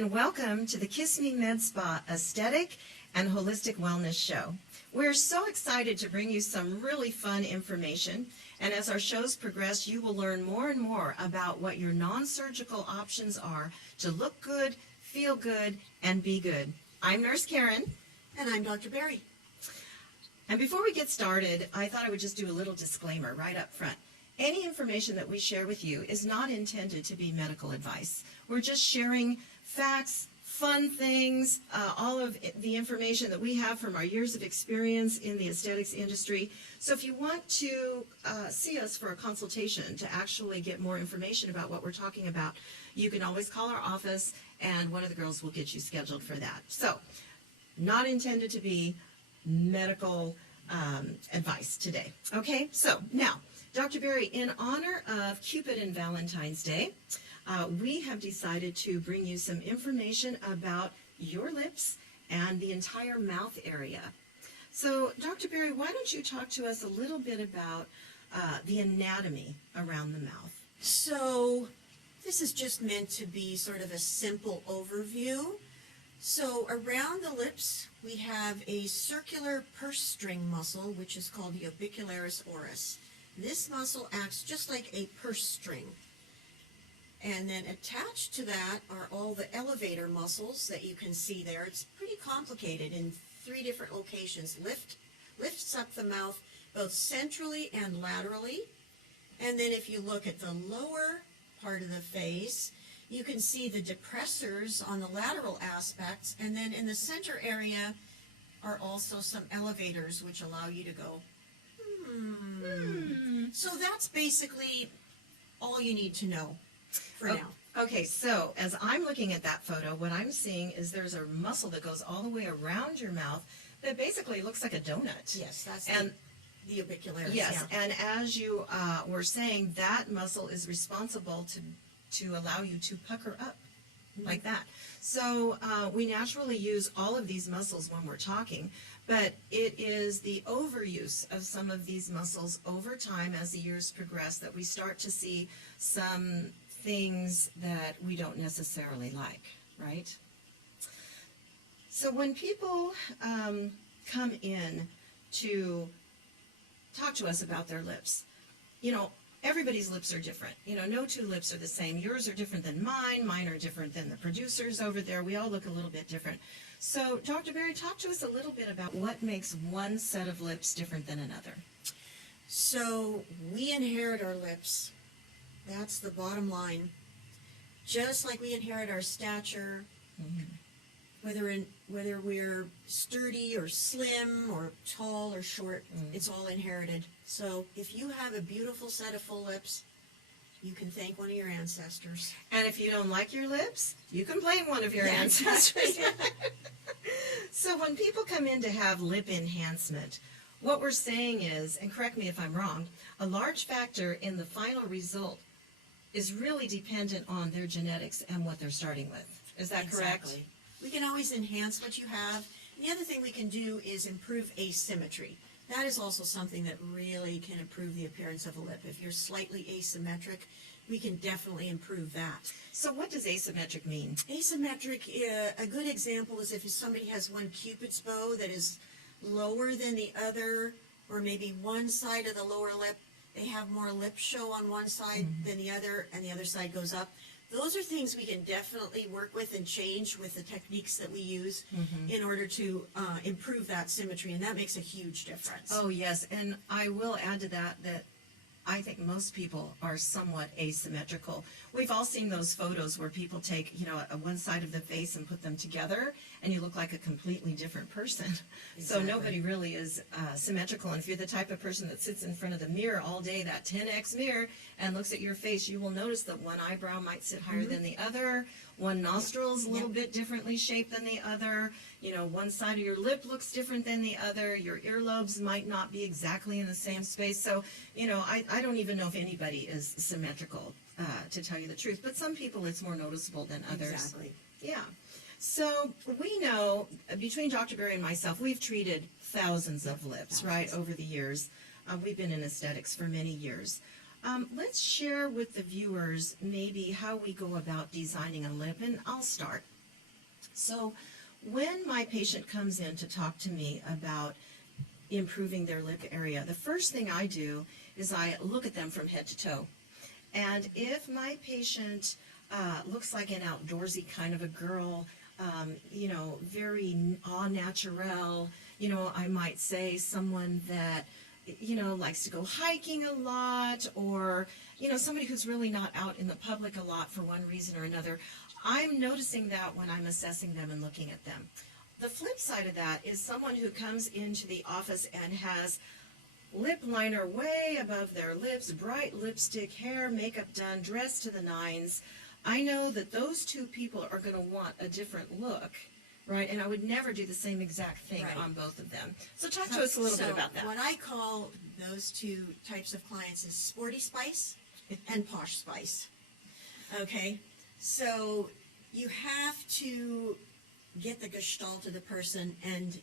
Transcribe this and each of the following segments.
and welcome to the Kiss Me Med Spa Aesthetic and Holistic Wellness Show. We're so excited to bring you some really fun information, and as our shows progress, you will learn more and more about what your non-surgical options are to look good, feel good, and be good. I'm Nurse Karen. And I'm Dr. Barry. And before we get started, I thought I would just do a little disclaimer right up front. Any information that we share with you is not intended to be medical advice. We're just sharing facts, fun things, all of the information that we have from our years of experience in the aesthetics industry. So if you want to see us for a consultation to actually get more information about what we're talking about, you can always call our office and one of the girls will get you scheduled for that. So, not intended to be medical advice today. Okay, so now, Dr. Barry, in honor of Cupid and Valentine's Day, we have decided to bring you some information about your lips and the entire mouth area. So, Dr. Barry, why don't you talk to us a little bit about the anatomy around the mouth? So, this is just meant to be sort of a simple overview. So, around the lips, we have a circular purse string muscle, which is called the orbicularis oris. This muscle acts just like a purse string. And then attached to that are all the elevator muscles that you can see there. It's pretty complicated in 3 different locations. Lifts up the mouth both centrally and laterally. And then if you look at the lower part of the face, you can see the depressors on the lateral aspects. And then in the center area are also some elevators which allow you to go, So that's basically all you need to know for now. Okay, so as I'm looking at that photo, what I'm seeing is there's a muscle that goes all the way around your mouth that basically looks like a donut. Yes, that's and the orbicularis. yes, yeah. and as you were saying, that muscle is responsible to allow you to pucker up like that. So we naturally use all of these muscles when we're talking, but it is the overuse of some of these muscles over time as the years progress that we start to see some things that we don't necessarily like, right? So when people come in to talk to us about their lips, you know, everybody's lips are different. You know, no 2 lips are the same. Yours are different than mine. Mine are different than the producers over there. We all look a little bit different. So, Dr. Barry, talk to us a little bit about what makes one set of lips different than another. So we inherit our lips. That's the bottom line. Just like we inherit our stature, whether we're sturdy or slim or tall or short, it's all inherited. So if you have a beautiful set of full lips, you can thank one of your ancestors. And if you don't like your lips, you can blame one of your ancestors. So when people come in to have lip enhancement, what we're saying is, and correct me if I'm wrong, a large factor in the final result is really dependent on their genetics and what they're starting with. Is that correct? Exactly. We can always enhance what you have. And the other thing we can do is improve asymmetry. That is also something that really can improve the appearance of a lip. If you're slightly asymmetric, we can definitely improve that. So what does asymmetric mean? Asymmetric, a good example is if somebody has one Cupid's bow that is lower than the other, or maybe one side of the lower lip, they have more lip show on one side than the other, and the other side goes up. Those are things we can definitely work with and change with the techniques that we use in order to improve that symmetry, and that makes a huge difference. Oh, yes, and I will add to that I think most people are somewhat asymmetrical. We've all seen those photos where people take, you know, one side of the face and put them together, and you look like a completely different person. Exactly. So nobody really is symmetrical. And if you're the type of person that sits in front of the mirror all day, that 10x mirror, and looks at your face, you will notice that one eyebrow might sit higher than the other, one nostril is a little bit differently shaped than the other, you know, one side of your lip looks different than the other, your earlobes might not be exactly in the same space. So, you know, I don't even know if anybody is symmetrical, to tell you the truth, but some people it's more noticeable than others. Exactly. Yeah. So we know, between Dr. Barry and myself, we've treated thousands of lips, right, over the years. We've been in aesthetics for many years. Let's share with the viewers maybe how we go about designing a lip, and I'll start. So when my patient comes in to talk to me about improving their lip area, the first thing I do is I look at them from head to toe. And if my patient looks like an outdoorsy kind of a girl, very au naturel, I might say someone that, likes to go hiking a lot, or, somebody who's really not out in the public a lot for one reason or another. I'm noticing that when I'm assessing them and looking at them. The flip side of that is someone who comes into the office and has lip liner way above their lips, bright lipstick, hair, makeup done, dressed to the nines. I know that those two people are going to want a different look, right? And I would never do the same exact thing Right. on both of them. So talk to us a little bit about that. What I call those two types of clients is sporty spice and posh spice. Okay? So you have to get the gestalt of the person and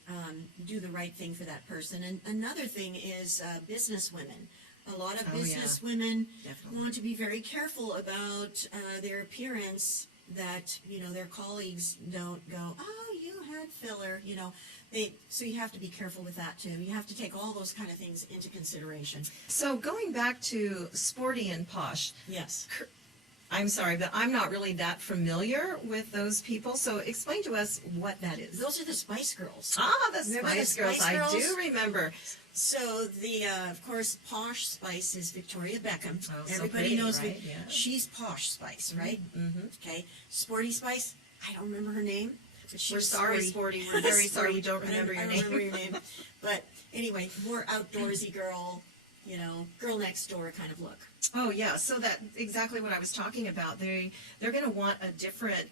do the right thing for that person. And another thing is business women. A lot of business women Definitely. want to be very careful about their appearance, that their colleagues don't go, oh, you had filler, so you have to be careful with that too. You have to take all those kind of things into consideration. So going back to sporty and posh, Yes. I'm sorry, but I'm not really that familiar with those people. So explain to us what that is. Those are the Spice Girls. Ah, the Remember the Spice Girls. Spice Girls? I do remember. So of course, posh spice is Victoria Beckham. Oh, so Everybody pretty, knows right? Yeah. she's posh spice, right? Mm-hmm. Okay. Sporty spice, I don't remember her name. But she We're was sorry, Sporty. We're very sorry we don't remember your I name. don't remember your name. But anyway, more outdoorsy girl, girl next door kind of look. Oh yeah, so that's exactly what I was talking about. They're going to want a different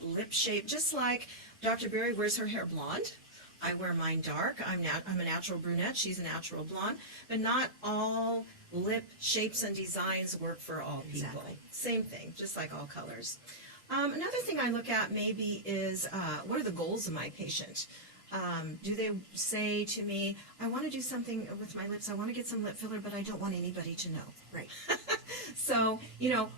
lip shape, just like Dr. Berry wears her hair blonde. I wear mine dark. I'm a natural brunette. She's a natural blonde. But not all lip shapes and designs work for all people. Exactly. Same thing, just like all colors. Another thing I look at maybe is what are the goals of my patient? Do they say to me, I want to do something with my lips, I want to get some lip filler, but I don't want anybody to know. Right. So,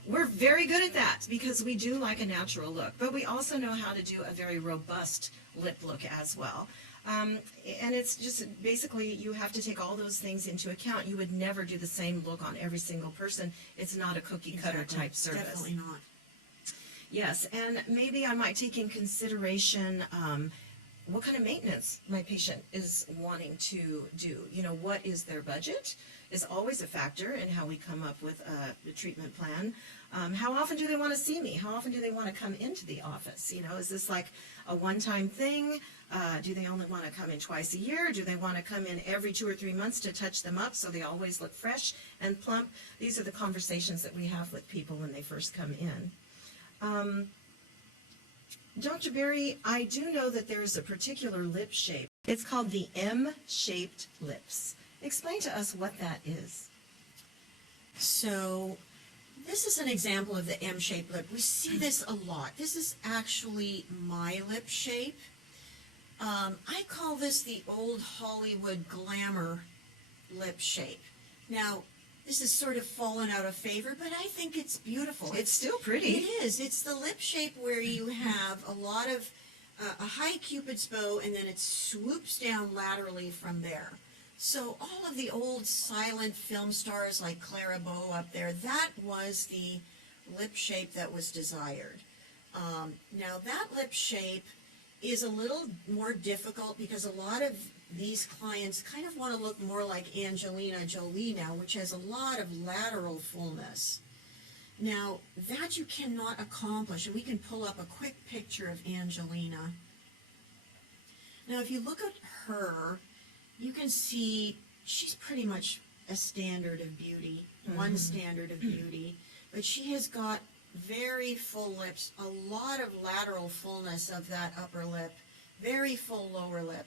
we're very good at that because we do like a natural look, but we also know how to do a very robust lip look as well. And it's just basically you have to take all those things into account. You would never do the same look on every single person. It's not a cookie cutter Exactly. type service. Definitely not. Yes, and maybe I might take in consideration what kind of maintenance my patient is wanting to do. What is their budget is always a factor in how we come up with a treatment plan. How often do they want to see me? How often do they want to come into the office? Is this like a one-time thing? Do they only want to come in twice a year? Do they want to come in every 2 or 3 months to touch them up so they always look fresh and plump? These are the conversations that we have with people when they first come in. Dr. Berry, I do know that there's a particular lip shape. It's called the M-shaped lips. Explain to us what that is. So this is an example of the M-shaped lip. We see this a lot. This is actually my lip shape. I call this the old Hollywood glamour lip shape. Now, this has sort of fallen out of favor, but I think it's beautiful. It's still pretty. It is. It's the lip shape where you have a lot of a high Cupid's bow, and then it swoops down laterally from there. So all of the old silent film stars like Clara Bow up there, that was the lip shape that was desired. Now that lip shape is a little more difficult because a lot of these clients kind of want to look more like Angelina Jolie now, which has a lot of lateral fullness. Now, that you cannot accomplish, and we can pull up a quick picture of Angelina. Now, if you look at her, you can see she's pretty much a standard of beauty, one standard of beauty, but she has got very full lips, a lot of lateral fullness of that upper lip, very full lower lip.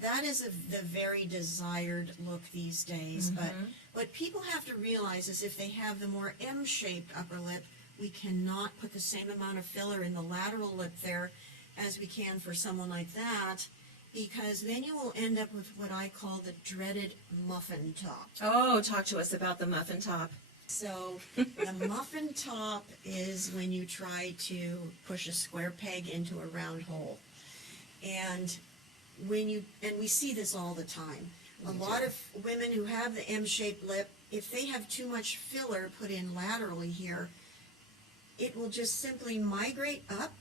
That is the very desired look these days. But what people have to realize is if they have the more M-shaped upper lip, we cannot put the same amount of filler in the lateral lip there as we can for someone like that, because then you will end up with what I call the dreaded muffin top. Oh, talk to us about the muffin top. So the muffin top is when you try to push a square peg into a round hole. And we see this all the time. A lot of women who have the M-shaped lip, if they have too much filler put in laterally here, it will just simply migrate up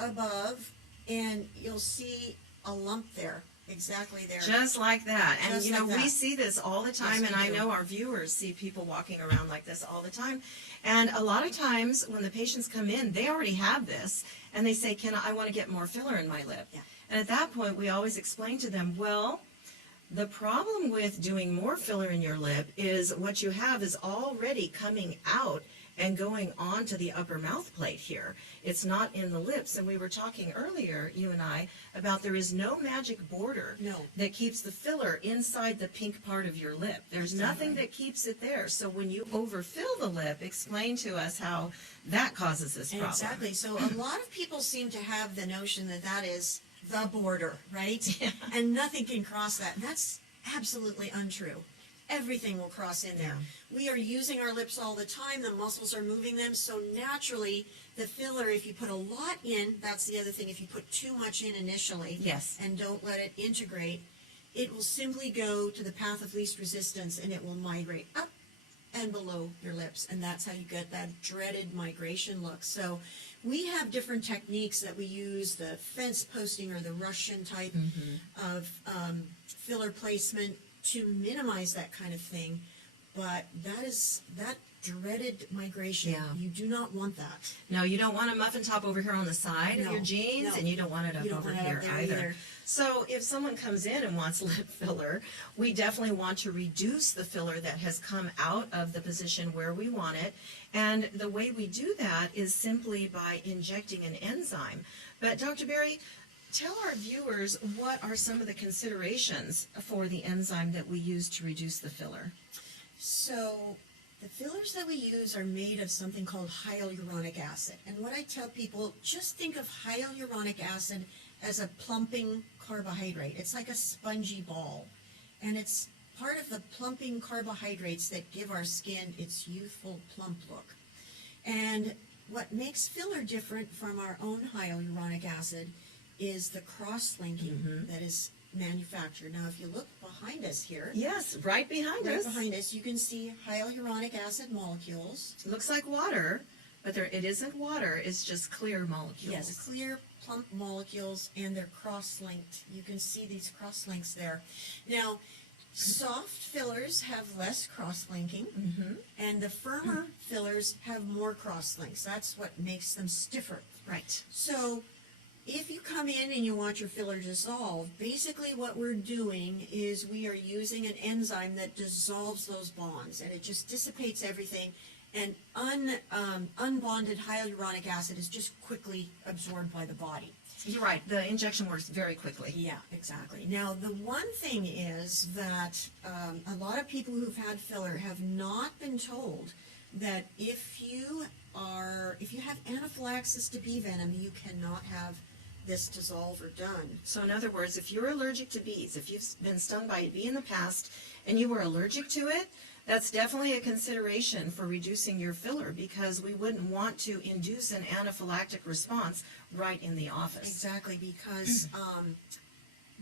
above, and you'll see a lump there, exactly there. Just like that. And Just you know, like we that. see this all the time, Yes, and we I do. know our viewers see people walking around like this all the time. And a lot of times when the patients come in, they already have this, and they say, I want to get more filler in my lip. Yeah. And at that point, we always explain to them, well, the problem with doing more filler in your lip is what you have is already coming out and going on to the upper mouth plate here. It's not in the lips. And we were talking earlier, you and I, about there is no magic border No. that keeps the filler inside the pink part of your lip. There's nothing that keeps it there. So when you overfill the lip, explain to us how that causes this problem. Exactly. So a lot of people seem to have the notion that that is the border, right? Yeah. And nothing can cross that. That's absolutely untrue. Everything will cross in there. We are using our lips all the time. The muscles are moving them. So naturally, the filler, if you put a lot in, that's the other thing. If you put too much in initially Yes. and don't let it integrate, it will simply go to the path of least resistance, and it will migrate up and below your lips. And that's how you get that dreaded migration look. So we have different techniques that we use, the fence posting or the Russian type of filler placement to minimize that kind of thing. But that dreaded migration, Yeah. you do not want that. No, you don't want a muffin top over here on the side of No, your jeans, no. and you don't want it up You don't over want it up here there either. either. So if someone comes in and wants lip filler, we definitely want to reduce the filler that has come out of the position where we want it. And the way we do that is simply by injecting an enzyme. But Dr. Berry, tell our viewers what are some of the considerations for the enzyme that we use to reduce the filler. So the fillers that we use are made of something called hyaluronic acid. And what I tell people, just think of hyaluronic acid as a plumping carbohydrate. It's like a spongy ball. And it's part of the plumping carbohydrates that give our skin its youthful plump look. And what makes filler different from our own hyaluronic acid is the cross-linking that is manufactured. Now, if you look behind us here, Yes, right behind right us. behind us, you can see hyaluronic acid molecules. Looks like water, but it isn't water, it's just clear molecules. Yes, clear, plump molecules, and they're cross-linked. You can see these cross-links there. Now, soft fillers have less cross-linking, and the firmer fillers have more cross-links. That's what makes them stiffer. Right. So, if you come in and you want your filler dissolved, basically what we're doing is we are using an enzyme that dissolves those bonds, and it just dissipates everything, and unbonded hyaluronic acid is just quickly absorbed by the body. You're right, the injection works very quickly. Yeah, exactly. Now, the one thing is that a lot of people who've had filler have not been told that if you have anaphylaxis to bee venom, you cannot have this dissolver done. So in other words, if you're allergic to bees, if you've been stung by a bee in the past and you were allergic to it, that's definitely a consideration for reducing your filler, because we wouldn't want to induce an anaphylactic response right in the office. Exactly, because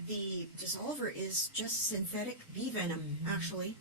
the dissolver is just synthetic bee venom, actually.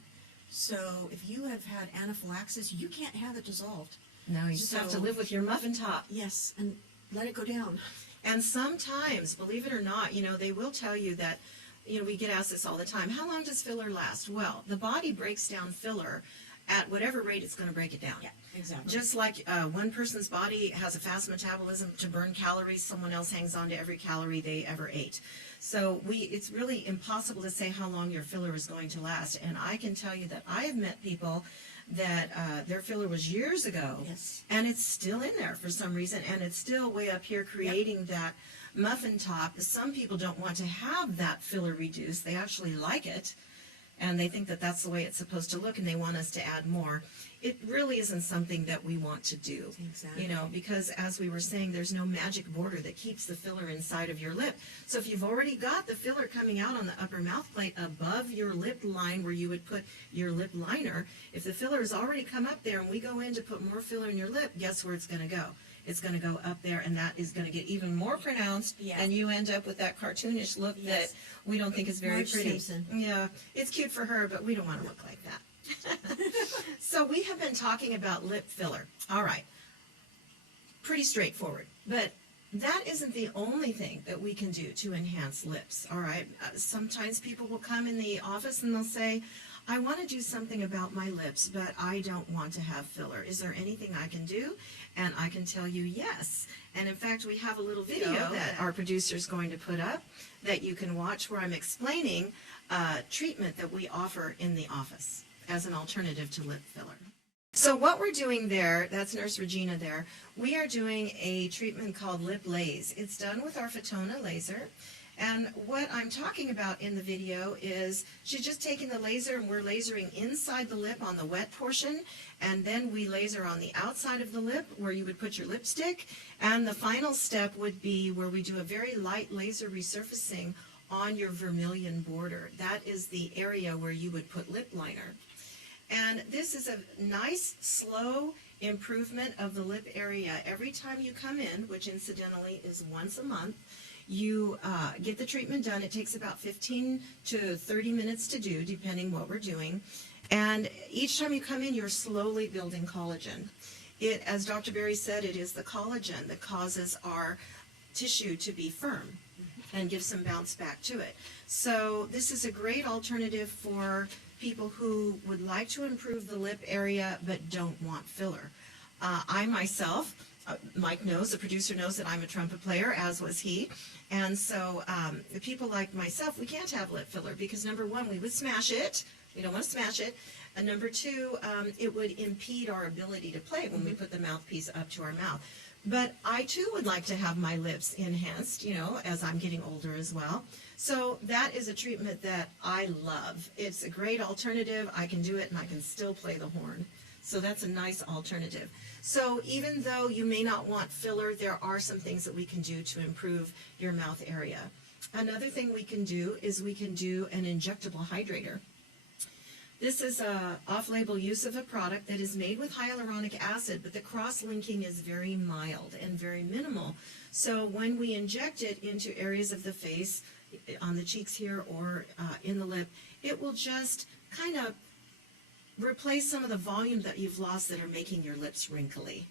So if you have had anaphylaxis, you can't have it dissolved. No, you just have to So- live with your muffin top. Yes, and let it go down. And sometimes, believe it or not, they will tell you that, we get asked this all the time, how long does filler last? Well, the body breaks down filler at whatever rate it's going to break it down. Yeah, exactly. Just like one person's body has a fast metabolism to burn calories, someone else hangs on to every calorie they ever ate. So it's really impossible to say how long your filler is going to last. And I can tell you that I have met people that their filler was years ago, Yes. and it's still in there for some reason, and it's still way up here creating that muffin top. Some people don't want to have that filler reduced. They actually like it. and they think that that's the way it's supposed to look, and they want us to add more. It really isn't something that we want to do. Exactly. You know, because as we were saying, there's no magic border that keeps the filler inside of your lip. So if you've already got the filler coming out on the upper mouth plate above your lip line where you would put your lip liner, if the filler has already come up there and we go in to put more filler in your lip, guess where it's going to go? It's going to go up there, and that is going to get even more pronounced, Yes. and you end up with that cartoonish look Yes. that we don't think is very Marge pretty. Simpson. Yeah, it's cute for her, but we don't want to look like that. So we have been talking about lip filler. All right. Pretty straightforward. But that isn't the only thing that we can do to enhance lips. All right. Sometimes people will come in the office and they'll say, I want to do something about my lips, but I don't want to have filler. Is there anything I can do? And I can tell you yes. And in fact, we have a little video that our producer is going to put up that you can watch where I'm explaining treatment that we offer in the office as an alternative to lip filler. So what we're doing there, that's Nurse Regina there, we are doing a treatment called Lip Laze. It's done with our Fotona laser. And what I'm talking about in the video is she's just taking the laser and we're lasering inside the lip on the wet portion, and then we laser on the outside of the lip where you would put your lipstick. And the final step would be where we do a very light laser resurfacing on your vermilion border. That is the area where you would put lip liner. And this is a nice, slow improvement of the lip area. Every time you come in, which incidentally is once a month, you get the treatment done. It takes about 15 to 30 minutes to do, depending what we're doing. And each time you come in, you're slowly building collagen. It, as Dr. Berry said, it is the collagen that causes our tissue to be firm and give some bounce back to it. So this is a great alternative for people who would like to improve the lip area but don't want filler. I myself, Mike knows, the producer knows that I'm a trumpet player, as was he. And so the people like myself, we can't have lip filler because number one, we would smash it. We don't want to smash it. And number two, it would impede our ability to play when we put the mouthpiece up to our mouth. But I too would like to have my lips enhanced, you know, as I'm getting older as well. So that is a treatment that I love. It's a great alternative. I can do it and I can still play the horn. So that's a nice alternative. So even though you may not want filler, there are some things that we can do to improve your mouth area. Another thing we can do is we can do an injectable hydrator. This is a off-label use of a product that is made with hyaluronic acid, but the cross-linking is very mild and very minimal. So when we inject it into areas of the face, on the cheeks here or in the lip, it will just kind of replace some of the volume that you've lost that are making your lips wrinkly.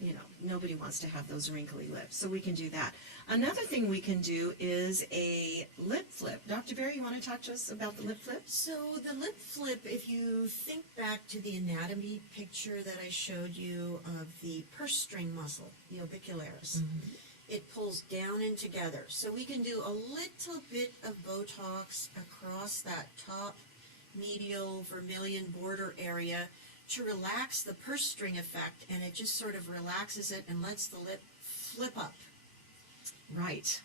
You know, nobody wants to have those wrinkly lips, so we can do that. Another thing we can do is a lip flip. Dr. Berry, you want to talk to us about the lip flip? So the lip flip, if you think back to the anatomy picture that I showed you of the purse string muscle, the orbicularis, it pulls down and together. So we can do a little bit of Botox across that top medial vermilion border area to relax the purse string effect, and it just sort of relaxes it and lets the lip flip up. Right.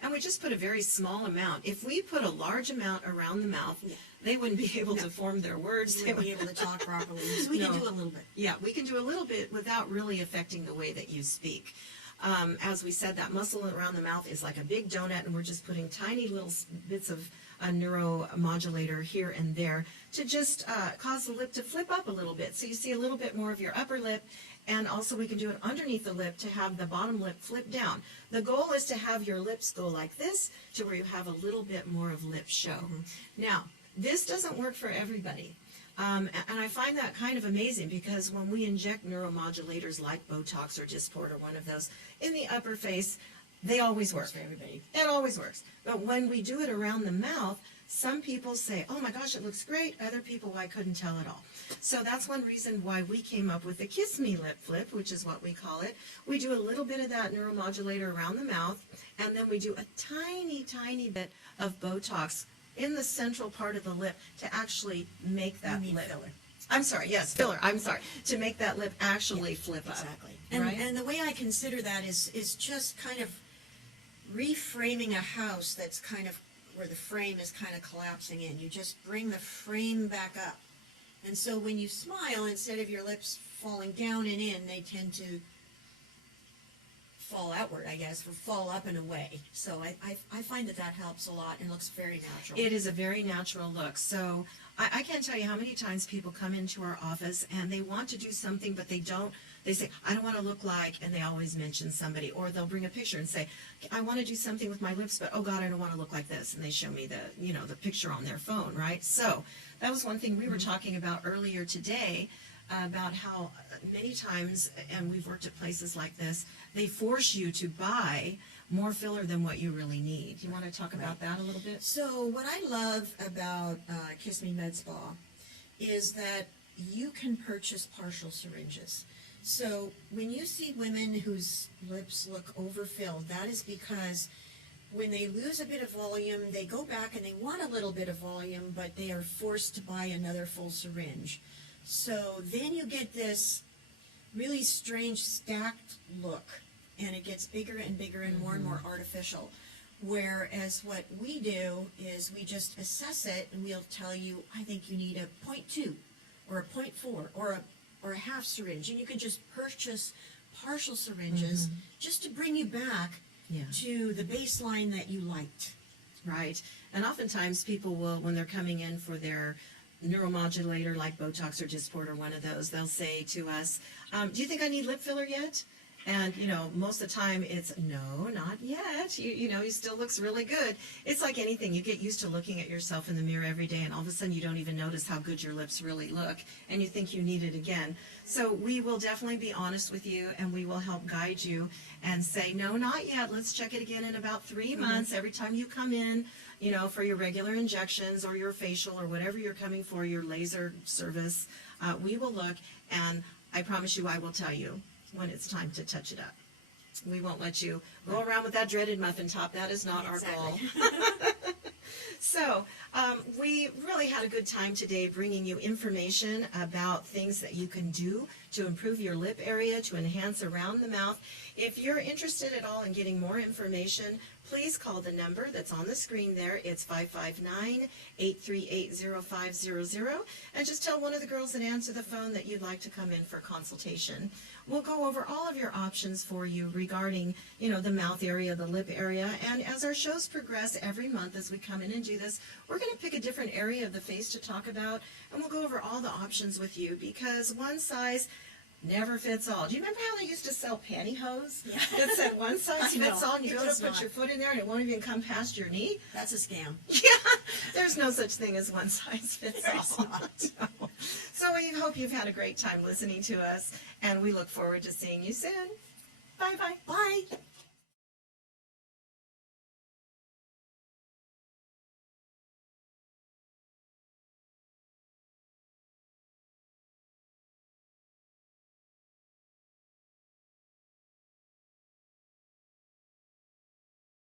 And we just put a very small amount. If we put a large amount around the mouth, they wouldn't be able to form their words. You wouldn't be able to talk properly. So we can do a little bit. Yeah, we can do a little bit without really affecting the way that you speak. As we said, that muscle around the mouth is like a big donut, and we're just putting tiny little bits of a neuromodulator here and there to just cause the lip to flip up a little bit. So you see a little bit more of your upper lip, and also we can do it underneath the lip to have the bottom lip flip down. The goal is to have your lips go like this to where you have a little bit more of lip show. Now, this doesn't work for everybody. And I find that kind of amazing because when we inject neuromodulators like Botox or Dysport or one of those in the upper face, they always work. For everybody. It always works. But when we do it around the mouth, some people say, oh my gosh, it looks great. Other people, I couldn't tell at all. So that's one reason why we came up with the Kiss Me Lip Flip, which is what we call it. We do a little bit of that neuromodulator around the mouth, and then we do a tiny, tiny bit of Botox in the central part of the lip to actually make that lip. Filler. I'm sorry, yes, filler, I'm sorry. To make that lip actually flip up. Exactly. Right? And the way I consider that is just kind of reframing a house that's kind of where the frame is kind of collapsing in. You just bring the frame back up. And so when you smile, instead of your lips falling down and in, they tend to fall outward, I guess, or fall up and away. So I find that that helps a lot and looks very natural. It is a very natural look. So I can't tell you how many times people come into our office and they want to do something, but they don't. They say, I don't want to look like, and they always mention somebody. Or they'll bring a picture and say, I want to do something with my lips, but oh God, I don't want to look like this. And they show me the picture on their phone, right? So that was one thing we were talking about earlier today, about how many times, and we've worked at places like this, they force you to buy more filler than what you really need. You want to talk about that a little bit? So what I love about Kiss Me Med Spa is that you can purchase partial syringes. So when you see women whose lips look overfilled, that is because when they lose a bit of volume, they go back and they want a little bit of volume, but they are forced to buy another full syringe. So then you get this really strange stacked look, and it gets bigger and bigger and more artificial. Whereas what we do is we just assess it, and we'll tell you, I think you need a 0.2 or a 0.4 or a half syringe, and you can just purchase partial syringes just to bring you back to the baseline that you liked. Right. And oftentimes people will, when they're coming in for their neuromodulator like Botox or Dysport or one of those, they'll say to us, do you think I need lip filler yet? And, most of the time it's, no, not yet. He still looks really good. It's like anything. You get used to looking at yourself in the mirror every day, and all of a sudden you don't even notice how good your lips really look, and you think you need it again. So we will definitely be honest with you, and we will help guide you and say, no, not yet. Let's check it again in about 3 months. Every time you come in, for your regular injections or your facial or whatever you're coming for, your laser service, we will look, and I promise you I will tell you when it's time to touch it up. We won't let you go around with that dreaded muffin top. That is not our goal. So we really had a good time today bringing you information about things that you can do to improve your lip area, to enhance around the mouth. If you're interested at all in getting more information, please call the number that's on the screen there. It's 559-838-0500, and just tell one of the girls that answer the phone that you'd like to come in for consultation. We'll go over all of your options for you regarding, the mouth area, the lip area, and as our shows progress every month as we come in and do this, we're going to pick a different area of the face to talk about, and we'll go over all the options with you, because one size never fits all. Do you remember how they used to sell pantyhose? Yeah. That said one size fits all, and you It go to does put not. your foot in there and it won't even come past your knee? That's a scam. Yeah, there's no such thing as one size fits all. So we hope you've had a great time listening to us, and we look forward to seeing you soon. Bye-bye. Bye.